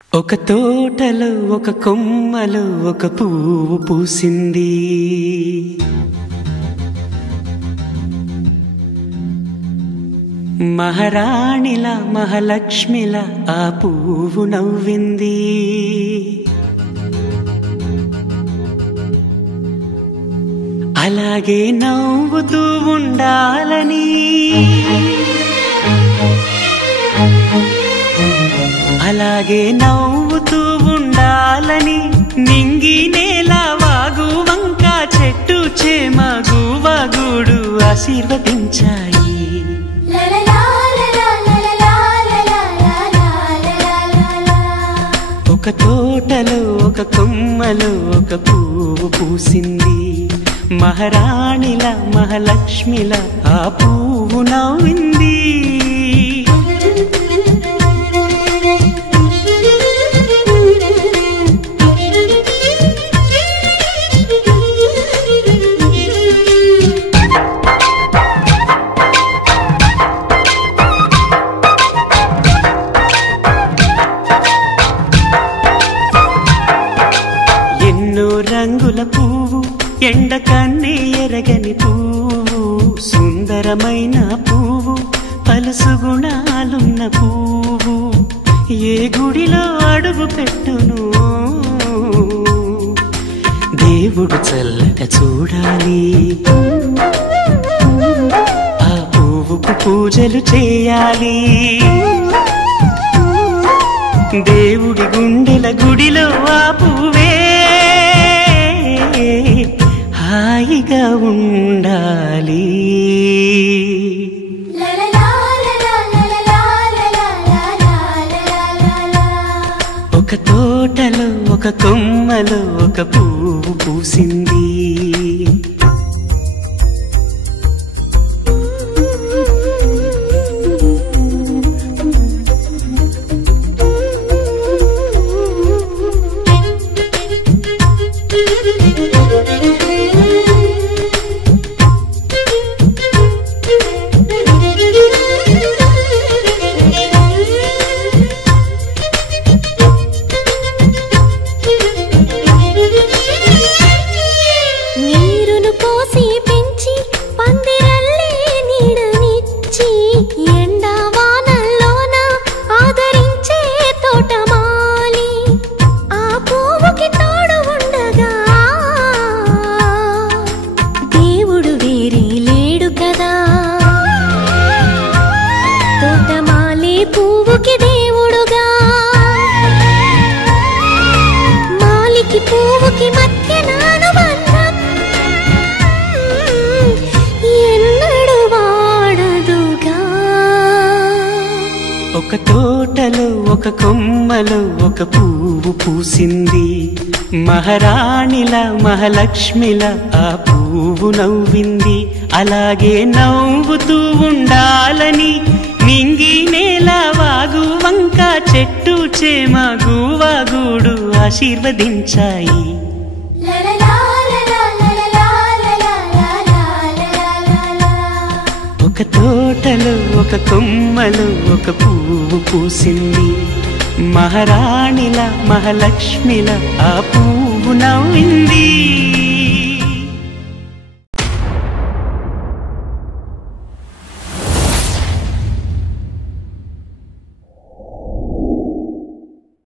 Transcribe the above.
ఒక తోటలో ఒక కొమ్మలో ఒక పువ్వు పూసింది. మహారాణిలా మహాలక్ష్మిలా ఆ పువ్వు నవ్వింది. అలాగే నవ్వుతూ ఉండాలని, అలాగే నవ్వుతూ ఉండాలని నింగి నేల వాగు వంక చెట్టు చేమ గువగూడు ఆశీర్వదించాయి. ఒక తోటలో ఒక కొమ్మలో ఒక పువ్వు పూసింది. మహారాణిలా మహాలక్ష్మిలా ఆ పువ్వు నవ్వింది. రంగుల పువ్వు, ఎండ కన్నే ఎరగని పువ్వు, సుందరమైన పువ్వు, పలుసు గుణాలున్న పువ్వు, ఏ గుడిలో అడుగు పెట్టును దేవుడు చల్లగా చూడాలి. ఆ పువ్వుకు పూజలు చేయాలి. దేవుడి గుండెల గుడిలో ఆ పువ్వే హాయిగా ఉండాలి. ఒక తోటలో ఒక కొమ్మలో ఒక పువ్వు పూసింది. ఒక తోటలో ఒక కొమ్మలో ఒక పువ్వు పూసింది. మహారాణిలా మహాలక్ష్మిలా ఆ పువ్వు నవ్వింది. అలాగే నవ్వుతూ ఉండాలని నింగి నేల వాగు వంక చెట్టు చేమ గువగూడు ఆశీర్వదించాయి. ఒక తోటలో ఒక కొమ్మలో ఒక పువ్వు పూసింది. మహారాణిలా మహాలక్ష్మిలా ఆ పువ్వు నవ్వింది.